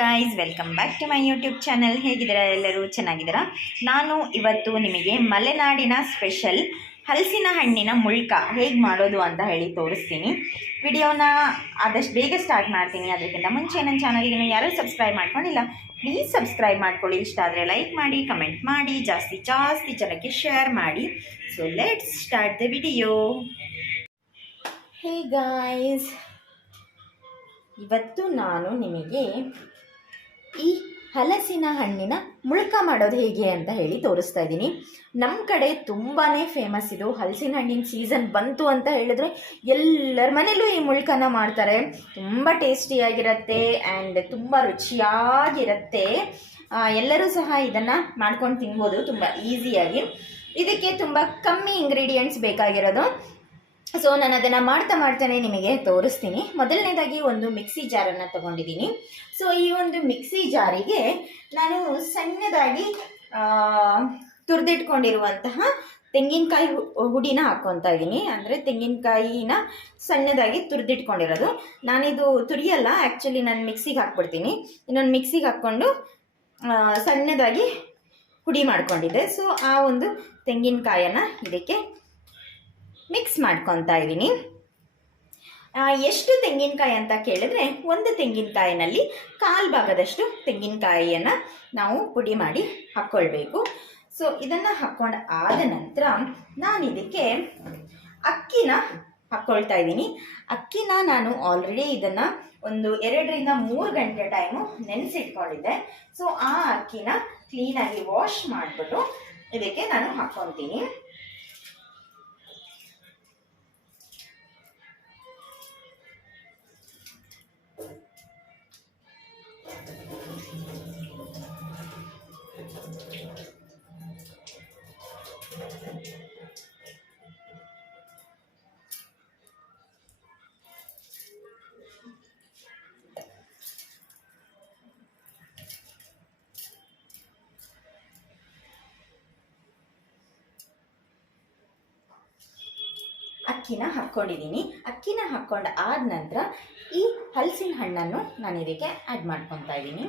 Guys welcome back to my YouTube channel ಹೇಗಿದ್ದೀರಾ ಎಲ್ಲರೂ? ಚೆನ್ನಾಗಿದ್ದೀರಾ? ನಾನು ಇವತ್ತು ನಿಮಗೆ ಮಲೆನಾಡಿನ ಸ್ಪೆಷಲ್ ಹಲಸಿನ ಹಣ್ಣಿನ ಮುಳ್ಕ ಹೇಗೆ ಮಾಡೋದು ಅಂತ ಹೇಳಿ ತೋರಿಸ್ತೀನಿ. ವಿಡಿಯೋನ ಆದಷ್ಟು ಬೇಗ ಸ್ಟಾರ್ಟ್ ಮಾಡ್ತೀನಿ. ಅದಕ್ಕಿಂತ ಮುಂಚೆ ನನ್ನ ಚಾನಲ್ಗೆ ಯಾರೂ ಸಬ್ಸ್ಕ್ರೈಬ್ ಮಾಡ್ಕೊಂಡಿಲ್ಲ ಪ್ಲೀಸ್ ಸಬ್ಸ್ಕ್ರೈಬ್ ಮಾಡ್ಕೊಳ್ಳಿ. ಇಷ್ಟ ಆದರೆ ಲೈಕ್ ಮಾಡಿ ಕಮೆಂಟ್ ಮಾಡಿ, ಜಾಸ್ತಿ ಜಾಸ್ತಿ ಜನಕ್ಕೆ ಶೇರ್ ಮಾಡಿ. So let's start the video hey guys ಇವತ್ತು ನಾನು ನಿಮಗೆ ಈ ಹಲಸಿನ ಹಣ್ಣಿನ ಮುಳ್ಕ ಮಾಡೋದು ಹೇಗೆ ಅಂತ ಹೇಳಿ ತೋರಿಸ್ತಾ ಇದ್ದೀನಿ. ನಮ್ಮ ಕಡೆ ತುಂಬಾ ಫೇಮಸ್ ಇದು. ಹಲಸಿನ ಹಣ್ಣಿನ ಸೀಸನ್ ಬಂತು ಅಂತ ಹೇಳಿದ್ರೆ ಎಲ್ಲರ ಮನೇಲೂ ಈ ಮುಳ್ಕನ ಮಾಡ್ತಾರೆ. ತುಂಬ ಟೇಸ್ಟಿಯಾಗಿರುತ್ತೆ ಆ್ಯಂಡ್ ತುಂಬ ರುಚಿಯಾಗಿರುತ್ತೆ. ಎಲ್ಲರೂ ಸಹ ಇದನ್ನು ಮಾಡ್ಕೊಂಡು ತಿನ್ಬೋದು. ತುಂಬ ಈಸಿಯಾಗಿ ಇದಕ್ಕೆ ತುಂಬ ಕಮ್ಮಿ ಇಂಗ್ರೀಡಿಯೆಂಟ್ಸ್ ಬೇಕಾಗಿರೋದು. ಸೊ ನಾನು ಅದನ್ನು ಮಾಡ್ತಾ ಮಾಡ್ತಾನೆ ನಿಮಗೆ ತೋರಿಸ್ತೀನಿ. ಮೊದಲನೇದಾಗಿ ಒಂದು ಮಿಕ್ಸಿ ಜಾರನ್ನು ತಗೊಂಡಿದ್ದೀನಿ. ಸೊ ಈ ಒಂದು ಮಿಕ್ಸಿ ಜಾರಿಗೆ ನಾನು ಸಣ್ಣದಾಗಿ ತುರಿದಿಟ್ಕೊಂಡಿರುವಂತಹ ತೆಂಗಿನಕಾಯಿ ಹುಡಿನ ಹಾಕ್ಕೊತಾ ಇದ್ದೀನಿ. ಅಂದರೆ ತೆಂಗಿನಕಾಯಿನ ಸಣ್ಣದಾಗಿ ತುರಿದಿಟ್ಕೊಂಡಿರೋದು. ನಾನಿದು ತುರಿಯಲ್ಲ ಆ್ಯಕ್ಚುಲಿ ನಾನು ಮಿಕ್ಸಿಗೆ ಹಾಕ್ಬಿಡ್ತೀನಿ. ಇನ್ನೊಂದು ಮಿಕ್ಸಿಗೆ ಹಾಕ್ಕೊಂಡು ಸಣ್ಣದಾಗಿ ಹುಡಿ ಮಾಡ್ಕೊಂಡಿದ್ದೆ. ಸೊ ಆ ಒಂದು ತೆಂಗಿನಕಾಯನ್ನು ಇದಕ್ಕೆ ಮಿಕ್ಸ್ ಮಾಡ್ಕೊತಾ ಇದ್ದೀನಿ. ಎಷ್ಟು ತೆಂಗಿನಕಾಯಿ ಅಂತ ಕೇಳಿದ್ರೆ ಒಂದು ತೆಂಗಿನಕಾಯಿನಲ್ಲಿ ಕಾಲು ಭಾಗದಷ್ಟು ತೆಂಗಿನಕಾಯಿಯನ್ನು ನಾವು ಪುಡಿ ಮಾಡಿ ಹಾಕ್ಕೊಳ್ಬೇಕು. ಸೊ ಇದನ್ನು ಹಾಕ್ಕೊಂಡು ಆದ ನಂತರ ನಾನು ಇದಕ್ಕೆ ಅಕ್ಕಿನ ಹಾಕ್ಕೊಳ್ತಾ ಇದ್ದೀನಿ. ಅಕ್ಕಿನ ನಾನು ಆಲ್ರೆಡಿ ಇದನ್ನು ಒಂದು ಎರಡರಿಂದ ಮೂರು ಗಂಟೆ ಟೈಮು ನೆನೆಸಿಟ್ಕೊಂಡಿದ್ದೆ. ಸೊ ಆ ಅಕ್ಕಿನ ಕ್ಲೀನಾಗಿ ವಾಶ್ ಮಾಡಿಬಿಟ್ಟು ಇದಕ್ಕೆ ನಾನು ಹಾಕ್ಕೊತೀನಿ ಅಕ್ಕಿನ ಹಾಕ್ಕೊಂಡಿದ್ದೀನಿ ಅಕ್ಕಿನ ಹಾಕ್ಕೊಂಡು ಆದ ನಂತರ ಈ ಹಲಸಿನ ಹಣ್ಣನ್ನು ನಾನು ಇದಕ್ಕೆ ಆ್ಯಡ್ ಮಾಡ್ಕೊತಾ ಇದ್ದೀನಿ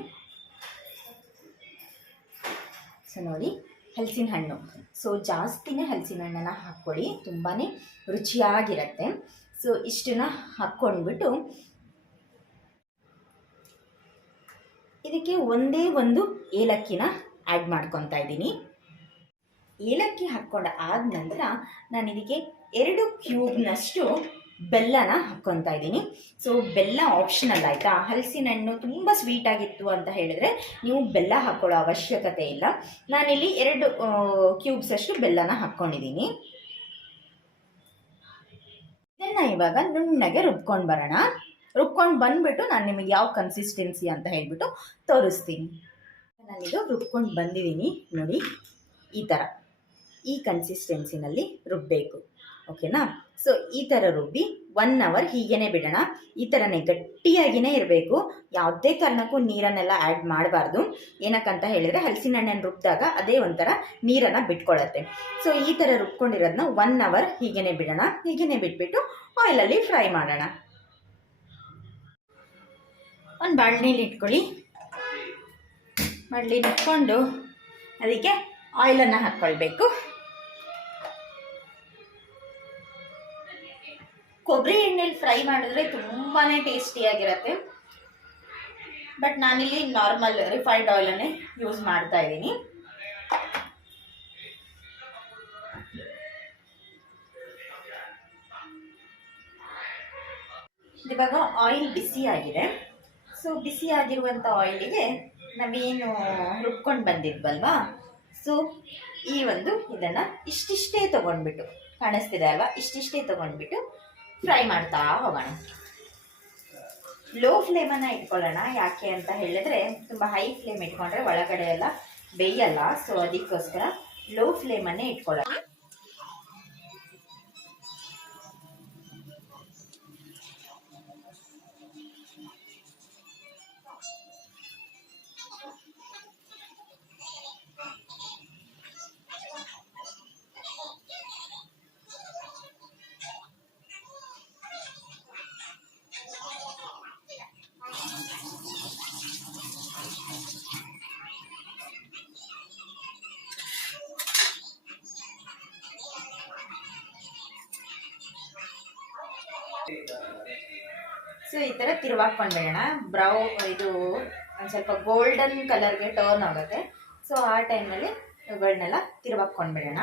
ಸೊ ನೋಡಿ, ಹಲಸಿನ ಹಣ್ಣು. ಸೊ ಜಾಸ್ತಿನೇ ಹಲಸಿನ ಹಣ್ಣನ್ನು ಹಾಕ್ಕೊಳ್ಳಿ. ತುಂಬಾ ರುಚಿಯಾಗಿರುತ್ತೆ. ಸೊ ಇಷ್ಟನ್ನ ಹಾಕ್ಕೊಂಡ್ಬಿಟ್ಟು ಇದಕ್ಕೆ ಒಂದೇ ಒಂದು ಏಲಕ್ಕಿನ ಆ್ಯಡ್ ಮಾಡ್ಕೊತಾ ಇದ್ದೀನಿ ಏಲಕ್ಕಿ ಹಾಕ್ಕೊಂಡು ಆದ ನಂತರ ನಾನು ಇದಕ್ಕೆ ಎರಡು ಕ್ಯೂಬ್ನಷ್ಟು ಬೆಲ್ಲನ ಹಾಕ್ಕೊತಾ ಇದ್ದೀನಿ. ಸೊ ಬೆಲ್ಲ ಆಪ್ಷನಲ್ ಆಯಿತಾ? ಹಲಸಿನ ಹಣ್ಣು ತುಂಬ ಸ್ವೀಟ್ ಆಗಿತ್ತು ಅಂತ ಹೇಳಿದ್ರೆ ನೀವು ಬೆಲ್ಲ ಹಾಕ್ಕೊಳ್ಳೋ ಅವಶ್ಯಕತೆ ಇಲ್ಲ. ನಾನಿಲ್ಲಿ ಎರಡು ಕ್ಯೂಬ್ಸ್ ಅಷ್ಟು ಬೆಲ್ಲನ ಹಾಕ್ಕೊಂಡಿದ್ದೀನಿ. ಇದನ್ನು ಇವಾಗ ನುಣ್ಣಗೆ ರುಬ್ಕೊಂಡು ಬರೋಣ. ರುಬ್ಕೊಂಡು ಬಂದ್ಬಿಟ್ಟು ನಾನು ನಿಮಗೆ ಯಾವ ಕನ್ಸಿಸ್ಟೆನ್ಸಿ ಅಂತ ಹೇಳ್ಬಿಟ್ಟು ತೋರಿಸ್ತೀನಿ. ನಾನಿದು ರುಬ್ಕೊಂಡು ಬಂದಿದ್ದೀನಿ. ನೋಡಿ, ಈ ಥರ ಈ ಕನ್ಸಿಸ್ಟೆನ್ಸಿನಲ್ಲಿ ರುಬ್ಬಬೇಕು ಓಕೆನಾ ಸೊ ಈ ಥರ ರುಬ್ಬಿ ಒನ್ ಅವರ್ ಹೀಗೇನೆ ಬಿಡೋಣ. ಈ ಥರನೇ ಗಟ್ಟಿಯಾಗಿಯೇ ಇರಬೇಕು. ಯಾವುದೇ ಕಾರಣಕ್ಕೂ ನೀರನ್ನೆಲ್ಲ ಆ್ಯಡ್ ಮಾಡಬಾರ್ದು. ಏನಕ್ಕಂತ ಹೇಳಿದರೆ ಹಲಸಿನ ಹಣ್ಣನ್ನು ರುಬ್ಬಿದಾಗ ಅದೇ ಒಂಥರ ನೀರನ್ನು ಬಿಟ್ಕೊಳ್ಳುತ್ತೆ ಸೊ ಈ ಥರ ರುಬ್ಕೊಂಡಿರೋದನ್ನ ಒನ್ ಅವರ್ ಹೀಗೇನೆ ಬಿಡೋಣ. ಹೀಗೇನೆ ಬಿಟ್ಬಿಟ್ಟು ಆಯಿಲಲ್ಲಿ ಫ್ರೈ ಮಾಡೋಣ. ಒಂದು ಬಾಳ್ನೀಲಿ ಇಟ್ಕೊಳ್ಳಿ. ಬಾಳ್ಲಿ ಇಟ್ಕೊಂಡು ಅದಕ್ಕೆ ಆಯಿಲನ್ನು ಹಾಕ್ಕೊಳ್ಬೇಕು. ಕೊಬ್ಬರಿ ಎಣ್ಣೆಲಿ ಫ್ರೈ ಮಾಡಿದ್ರೆ ತುಂಬಾ ಟೇಸ್ಟಿಯಾಗಿರುತ್ತೆ ಬಟ್ ನಾನಿಲ್ಲಿ ನಾರ್ಮಲ್ ರಿಫೈನ್ಡ್ ಆಯಿಲನ್ನೇ ಯೂಸ್ ಮಾಡ್ತಾ ಇದ್ದೀನಿ. ಇವಾಗ ಆಯಿಲ್ ಬಿಸಿ ಆಗಿದೆ. ಸೊ ಬಿಸಿ ಆಗಿರುವಂಥ ಆಯಿಲಿಗೆ ನಾವೇನು ರುಬ್ಕೊಂಡು ಬಂದಿದ್ವಲ್ವಾ? ಸೊ ಈ ಒಂದು ಇದನ್ನು ಇಷ್ಟಿಷ್ಟೇ ತೊಗೊಂಡ್ಬಿಟ್ಟು, ಕಾಣಿಸ್ತಿದೆ ಅಲ್ವಾ? ಇಷ್ಟಿಷ್ಟೇ ತೊಗೊಂಡ್ಬಿಟ್ಟು ಫ್ರೈ ಮಾಡ್ತಾ ಹೋಗೋಣ. ಲೋ ಫ್ಲೇಮನ್ನು ಇಟ್ಕೊಳ್ಳೋಣ. ಯಾಕೆ ಅಂತ ಹೇಳಿದ್ರೆ, ತುಂಬ ಹೈ ಫ್ಲೇಮ್ ಇಟ್ಕೊಂಡ್ರೆ ಒಳಗಡೆ ಎಲ್ಲ ಬೇಯಲ್ಲ. ಸೊ ಅದಕ್ಕೋಸ್ಕರ ಲೋ ಫ್ಲೇಮನ್ನೇ ಇಟ್ಕೊಳ್ಳೋಣ. ಸೊ ಈ ಥರ ತಿರುವಾಕೊಂಡೋಣ ಬ್ರೌ ಇದು ಒಂದು ಸ್ವಲ್ಪ ಗೋಲ್ಡನ್ ಕಲರ್ಗೆ ಟರ್ನ್ ಆಗುತ್ತೆ. ಸೊ ಆ ಟೈಮಲ್ಲಿ ಇವುಗಳನ್ನೆಲ್ಲ ತಿರುವಾಕೊಂಡ್ಬಿಡೋಣ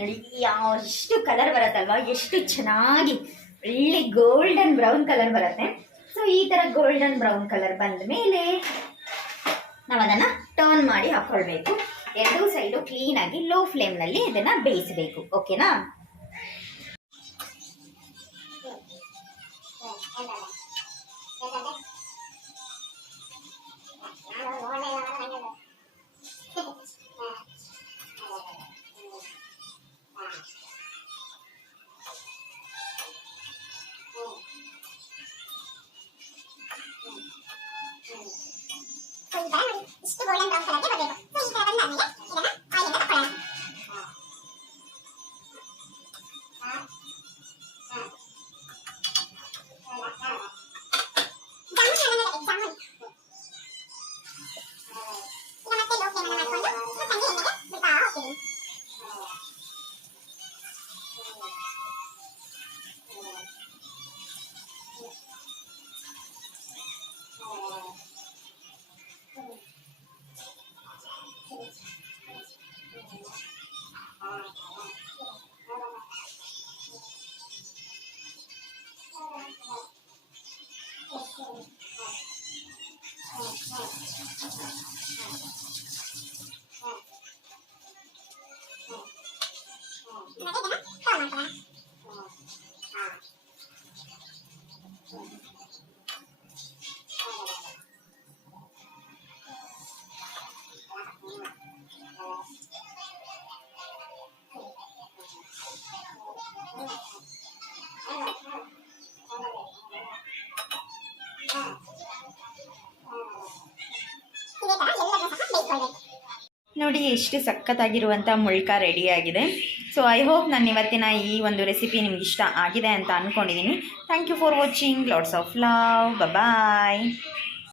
ನೋಡಿ ಎಷ್ಟು ಕಲರ್ ಬರುತ್ತಲ್ವಾ? ಎಷ್ಟು ಚೆನ್ನಾಗಿ ಒಳ್ಳೆ ಗೋಲ್ಡನ್ ಬ್ರೌನ್ ಕಲರ್ ಬರುತ್ತೆ. ಸೊ ಈ ತರ ಗೋಲ್ಡನ್ ಬ್ರೌನ್ ಕಲರ್ ಬಂದ ಮೇಲೆ ನಾವು ಅದನ್ನ ಟರ್ನ್ ಮಾಡಿ ಹಾಕೊಳ್ಬೇಕು. ಎರಡೂ ಸೈಡು ಆಗಿ ಲೋ ಫ್ಲೇಮ್ನಲ್ಲಿ ಇದನ್ನ ಬೇಯಿಸಬೇಕು. ಓಕೆನಾ ಇಷ್ಟು ಗೋಲ್ಡನ್ ಬ್ರೌನ್ ಕಲರ್ಗೆ ಬರಬೇಕು ಸೊ ಈ ತರ ಬಂದಾದ್ಮೇಲೆ Mấy cái! ನೋಡಿ ಎಷ್ಟು ಸಖತ್ತಾಗಿರುವಂಥ ಮುಳ್ಕ ರೆಡಿಯಾಗಿದೆ ಸೊ ಐ ಹೋಪ್ ನಾನು ಇವತ್ತಿನ ಈ ಒಂದು ರೆಸಿಪಿ ನಿಮ್ಗೆ ಇಷ್ಟ ಆಗಿದೆ ಅಂತ ಅಂದ್ಕೊಂಡಿದ್ದೀನಿ thank you for watching lots of love bye